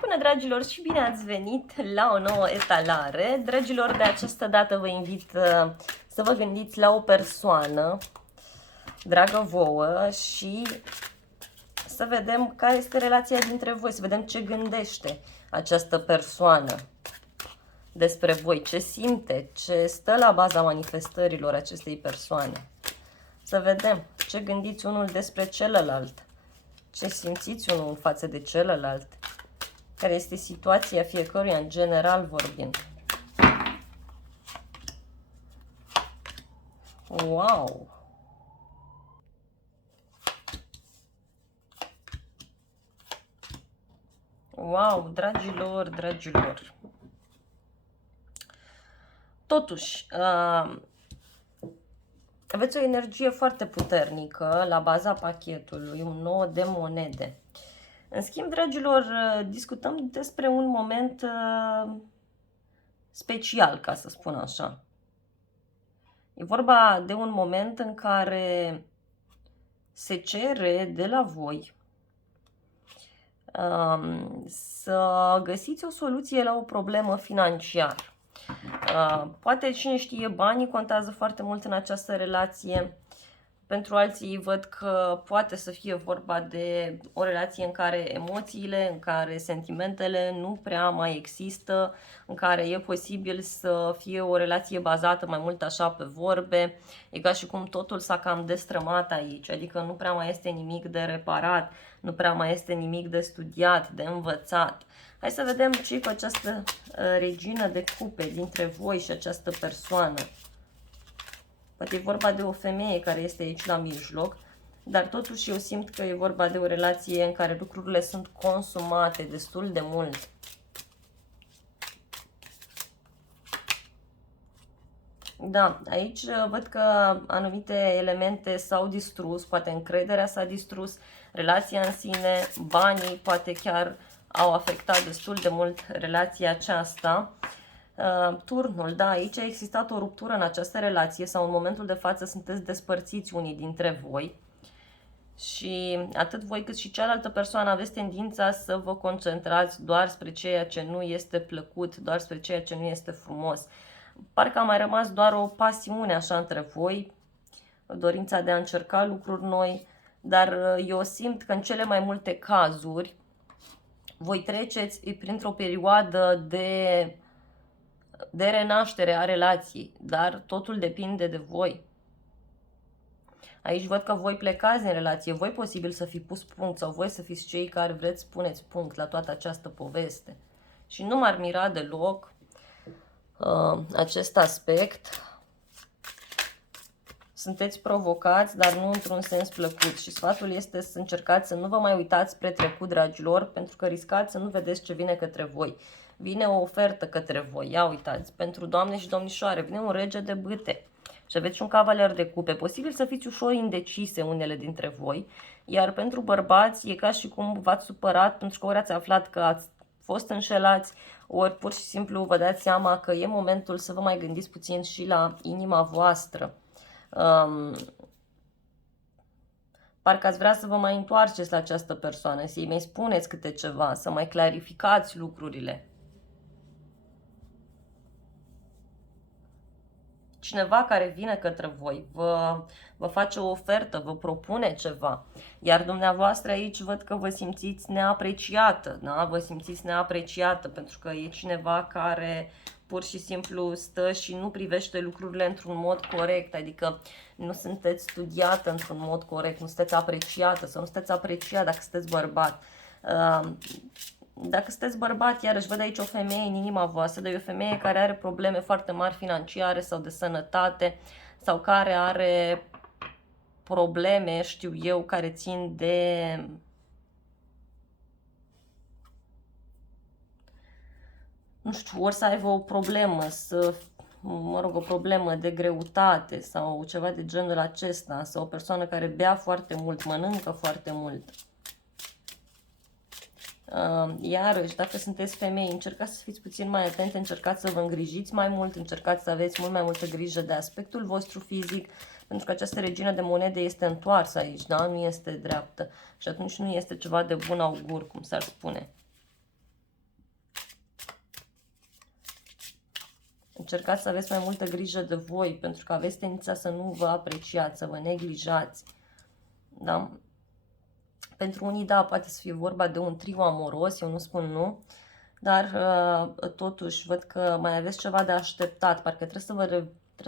Bună, dragilor, și bine ați venit la o nouă etalare. Dragilor, de această dată vă invit să vă gândiți la o persoană dragă vouă și să vedem care este relația dintre voi, să vedem ce gândește această persoană despre voi, ce simte, ce stă la baza manifestărilor acestei persoane. Să vedem ce gândiți unul despre celălalt, ce simțiți unul față de celălalt, care este situația fiecăruia în general vorbind. Wow! Wow, dragilor, dragilor! Totuși, aveți o energie foarte puternică la baza pachetului, un 9 de monede. În schimb, dragilor, discutăm despre un moment special, ca să spun așa. E vorba de un moment în care se cere de la voi să găsiți o soluție la o problemă financiară. Poate, cine știe, banii contează foarte mult în această relație. Pentru alții văd că poate să fie vorba de o relație în care emoțiile, în care sentimentele nu prea mai există, în care e posibil să fie o relație bazată mai mult așa pe vorbe. E ca și cum totul s-a cam destrămat aici, adică nu prea mai este nimic de reparat, nu prea mai este nimic de studiat, de învățat. Hai să vedem ce e cu această regină de cupe dintre voi și această persoană. Poate e vorba de o femeie care este aici la mijloc, dar totuși eu simt că e vorba de o relație în care lucrurile sunt consumate destul de mult. Da, aici văd că anumite elemente s-au distrus, poate încrederea s-a distrus, relația în sine, banii poate chiar au afectat destul de mult relația aceasta. Turnul, da, aici a existat o ruptură în această relație sau în momentul de față sunteți despărțiți unii dintre voi și atât voi cât și cealaltă persoană aveți tendința să vă concentrați doar spre ceea ce nu este plăcut, doar spre ceea ce nu este frumos. Parcă a mai rămas doar o pasiune așa între voi, dorința de a încerca lucruri noi, dar eu simt că în cele mai multe cazuri voi treceți printr-o perioadă de renaștere a relației, dar totul depinde de voi. Aici văd că voi plecați în relație, voi posibil să fi pus punct sau voi să fiți cei care vreți puneți punct la toată această poveste. Și nu m-ar mira deloc acest aspect. Sunteți provocați, dar nu într-un sens plăcut și sfatul este să încercați să nu vă mai uitați spre trecut, dragilor, pentru că riscați să nu vedeți ce vine către voi. Vine o ofertă către voi, ia uitați, pentru doamne și domnișoare, vine un rege de bâte și aveți un cavaler de cupe. Posibil să fiți ușor indecise unele dintre voi, iar pentru bărbați e ca și cum v-ați supărat pentru că ori ați aflat că ați fost înșelați, ori pur și simplu vă dați seama că e momentul să vă mai gândiți puțin și la inima voastră. Parcă ați vrea să vă mai întoarceți la această persoană, să-i mai spuneți câte ceva, să mai clarificați lucrurile. Cineva care vine către voi, vă face o ofertă, vă propune ceva, iar dumneavoastră aici văd că vă simțiți neapreciată, da? Vă simțiți neapreciată pentru că e cineva care pur și simplu stă și nu privește lucrurile într-un mod corect, adică nu sunteți studiată într-un mod corect, nu sunteți apreciată sau nu sunteți apreciat dacă sunteți bărbat. Dacă sunteți bărbat, iarăși văd aici o femeie în inima voastră, dar e o femeie care are probleme foarte mari financiare sau de sănătate sau care are probleme, știu eu, care țin de nu știu, ori să aibă o problemă, o problemă de greutate sau ceva de genul acesta, sau o persoană care bea foarte mult, mănâncă foarte mult. Iarăși, dacă sunteți femei, încercați să fiți puțin mai atente, încercați să vă îngrijiți mai mult, încercați să aveți mult mai multă grijă de aspectul vostru fizic, pentru că această regină de monede este întoarsă aici, da? Nu este dreaptă și atunci nu este ceva de bun augur, cum s-ar spune. Încercați să aveți mai multă grijă de voi, pentru că aveți tendința să nu vă apreciați, să vă neglijați. Da? Pentru unii, da, poate să fie vorba de un trio amoros, eu nu spun nu, dar totuși văd că mai aveți ceva de așteptat, parcă trebuie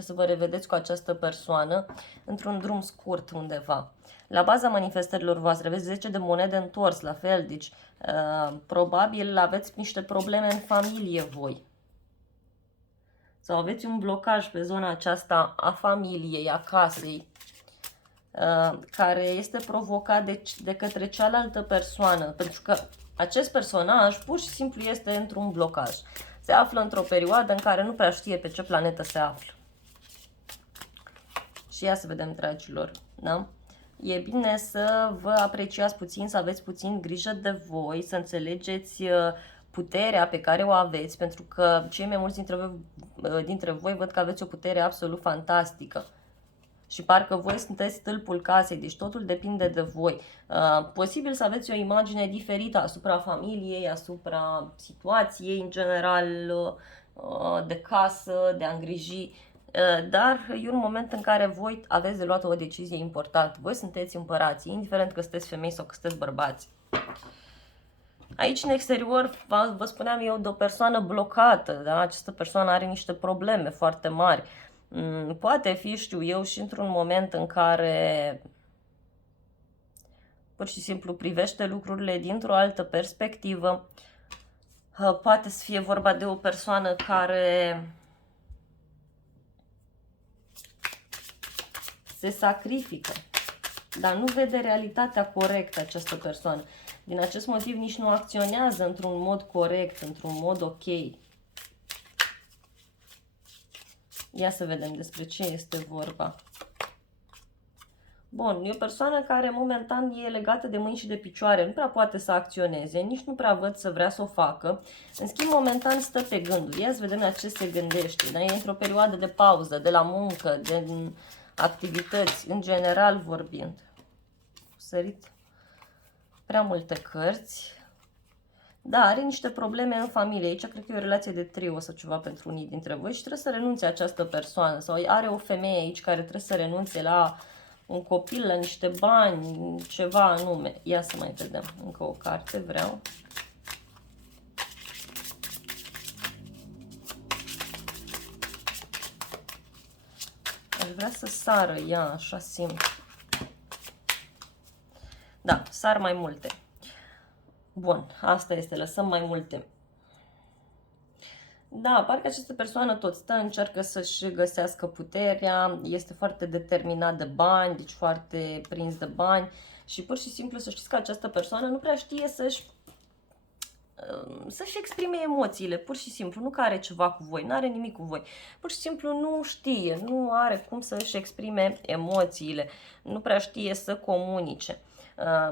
să vă revedeți cu această persoană într-un drum scurt undeva. La baza manifestărilor voastre aveți 10 de monede întors, la fel, deci probabil aveți niște probleme în familie voi. Sau aveți un blocaj pe zona aceasta a familiei, a casei, care este provocat de către cealaltă persoană, pentru că acest personaj pur și simplu este într-un blocaj. Se află într-o perioadă în care nu prea știe pe ce planetă se află. Și ia să vedem, dragilor, da? E bine să vă apreciați puțin, să aveți puțin grijă de voi, să înțelegeți puterea pe care o aveți, pentru că cei mai mulți dintre voi văd că aveți o putere absolut fantastică. Și parcă voi sunteți stâlpul casei, deci totul depinde de voi. Posibil să aveți o imagine diferită asupra familiei, asupra situației în general, de casă, de a îngriji, dar e un moment în care voi aveți de luat o decizie importantă. Voi sunteți împărații, indiferent că sunteți femei sau că sunteți bărbați. Aici, în exterior, vă spuneam eu de o persoană blocată, da? Această persoană are niște probleme foarte mari. Poate fi, știu eu, și într-un moment în care pur și simplu privește lucrurile dintr-o altă perspectivă. Poate să fie vorba de o persoană care se sacrifică, dar nu vede realitatea corectă această persoană. Din acest motiv nici nu acționează într-un mod corect, într-un mod ok. Ia să vedem despre ce este vorba. Bun, e o persoană care momentan e legată de mâini și de picioare, nu prea poate să acționeze, nici nu prea văd să vrea să o facă. În schimb, momentan stă pe gânduri. Ia să vedem la ce se gândește. Da? E într-o perioadă de pauză, de la muncă, de activități, în general vorbind. Sărit prea multe cărți. Da, are niște probleme în familie. Aici cred că e o relație de trio sau ceva pentru unii dintre voi și trebuie să renunțe această persoană. Sau are o femeie aici care trebuie să renunțe la un copil, la niște bani, ceva anume. Ia să mai vedem. Încă o carte vreau. Aș vrea să sară ea, așa simt. Da, sar mai multe. Bun, asta este, lăsăm mai multe. Da, parcă această persoană tot stă, încearcă să-și găsească puterea, este foarte determinat de bani, deci foarte prins de bani și pur și simplu să știți că această persoană nu prea știe să-și exprime emoțiile, pur și simplu, nu că are ceva cu voi, nu are nimic cu voi, pur și simplu nu știe, nu are cum să-și exprime emoțiile, nu prea știe să comunice.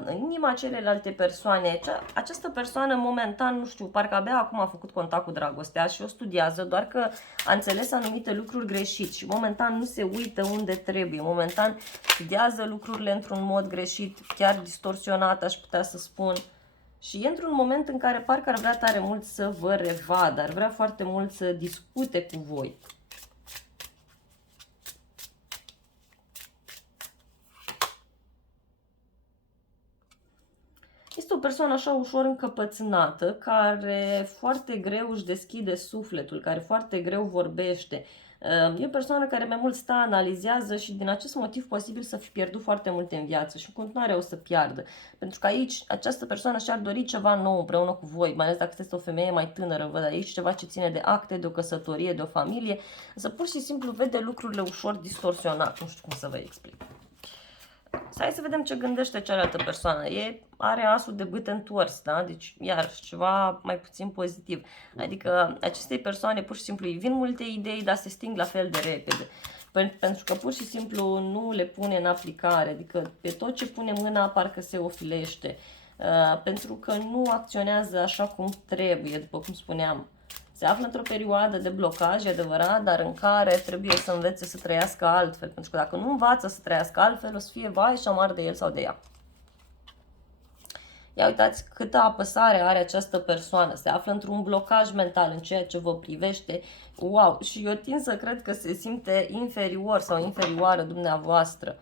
În inima celelalte persoane, această persoană momentan, nu știu, parcă abia acum a făcut contact cu dragostea și o studiază, doar că a înțeles anumite lucruri greșit și momentan nu se uită unde trebuie, momentan studiază lucrurile într-un mod greșit, chiar distorsionat, aș putea să spun. Și e într-un moment în care parcă ar vrea tare mult să vă revadă, ar vrea foarte mult să discute cu voi. Este o persoană așa ușor încăpățânată, care foarte greu își deschide sufletul, care foarte greu vorbește. E o persoană care mai mult stă, analizează și din acest motiv posibil să fi pierdut foarte multe în viață și în continuare o să piardă. Pentru că aici această persoană și-ar dori ceva nou împreună cu voi, mai ales dacă sunteți o femeie mai tânără, văd aici ceva ce ține de acte, de o căsătorie, de o familie, însă pur și simplu vede lucrurile ușor distorsionat, nu știu cum să vă explic. Hai să vedem ce gândește cealaltă persoană. Are asul de bâte întors, da? Deci, iarăși, ceva mai puțin pozitiv. Adică acestei persoane pur și simplu îi vin multe idei, dar se sting la fel de repede. Pentru că pur și simplu nu le pune în aplicare. Adică pe tot ce pune mâna parcă se ofilește. Pentru că nu acționează așa cum trebuie, după cum spuneam. Se află într-o perioadă de blocaj, e adevărat, dar în care trebuie să învețe să trăiască altfel. Pentru că dacă nu învață să trăiască altfel, o să fie vai și amar de el sau de ea. Ia uitați câtă apăsare are această persoană, se află într-un blocaj mental în ceea ce vă privește. Wow, și eu tind să cred că se simte inferior sau inferioară dumneavoastră.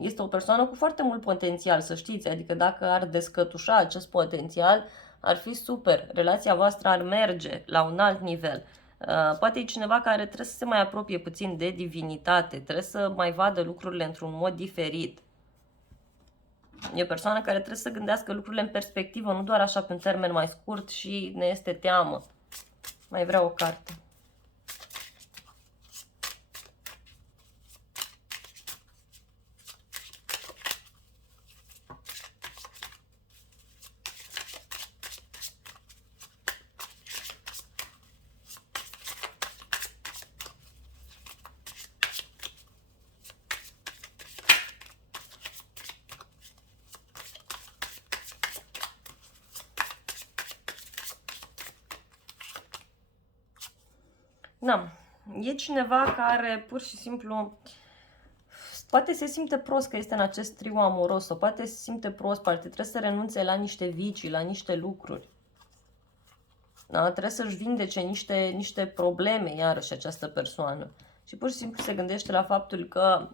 Este o persoană cu foarte mult potențial, să știți, adică dacă ar descătușa acest potențial, ar fi super, relația voastră ar merge la un alt nivel. Poate e cineva care trebuie să se mai apropie puțin de divinitate, trebuie să mai vadă lucrurile într-un mod diferit. E o persoană care trebuie să gândească lucrurile în perspectivă, nu doar așa pe un termen mai scurt și ne este teamă. Mai vreau o carte. Da, e cineva care pur și simplu poate se simte prost că este în acest trio amoros, sau poate se simte prost, poate trebuie să renunțe la niște vicii, la niște lucruri. Da? Trebuie să-și vindece niște probleme, iarăși, această persoană. Și pur și simplu se gândește la faptul că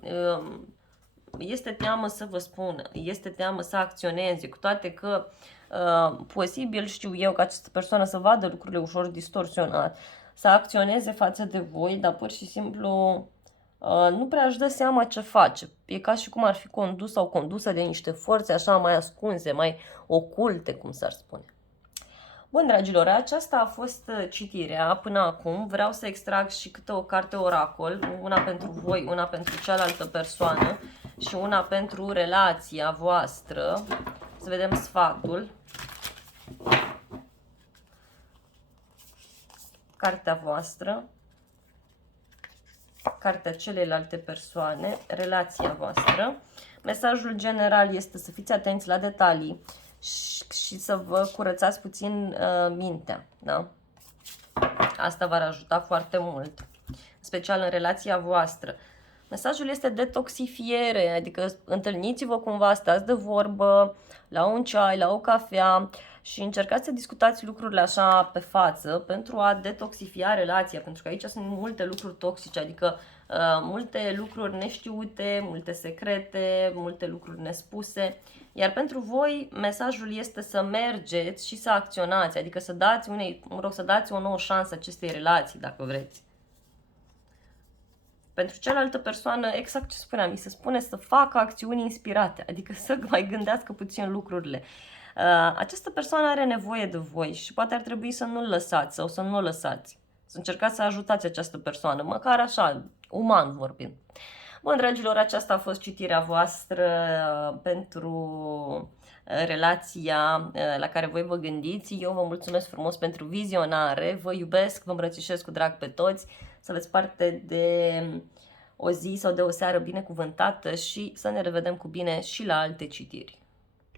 este teamă să vă spună, este teamă să acționeze, cu toate că posibil, știu eu, că această persoană să vadă lucrurile ușor distorsionat, să acționeze față de voi, dar pur și simplu nu prea își dă seama ce face. E ca și cum ar fi condus sau condusă de niște forțe așa mai ascunse, mai oculte, cum s-ar spune. Bun, dragilor, aceasta a fost citirea până acum. Vreau să extrag și câte o carte oracol, una pentru voi, una pentru cealaltă persoană și una pentru relația voastră. Să vedem sfatul. Cartea voastră, cartea celelalte persoane, relația voastră. Mesajul general este să fiți atenți la detalii și să vă curățați puțin mintea. Da? Asta v-ar ajuta foarte mult, în special în relația voastră. Mesajul este detoxifiere, adică întâlniți-vă cumva, stați de vorbă, la un ceai, la o cafea și încercați să discutați lucrurile așa pe față pentru a detoxifia relația, pentru că aici sunt multe lucruri toxice, adică multe lucruri neștiute, multe secrete, multe lucruri nespuse. Iar pentru voi mesajul este să mergeți și să acționați, adică să dați să dați o nouă șansă acestei relații, dacă vreți. Pentru cealaltă persoană, exact ce spuneam, îi se spune să facă acțiuni inspirate, adică să mai gândească puțin lucrurile. Această persoană are nevoie de voi și poate ar trebui să nu-l lăsați sau să nu o lăsați. Să încercați să ajutați această persoană, măcar așa, uman vorbind. Bun, dragilor, aceasta a fost citirea voastră pentru relația la care voi vă gândiți. Eu vă mulțumesc frumos pentru vizionare, vă iubesc, vă îmbrățișez cu drag pe toți, să aveți parte de o zi sau de o seară binecuvântată și să ne revedem cu bine și la alte citiri.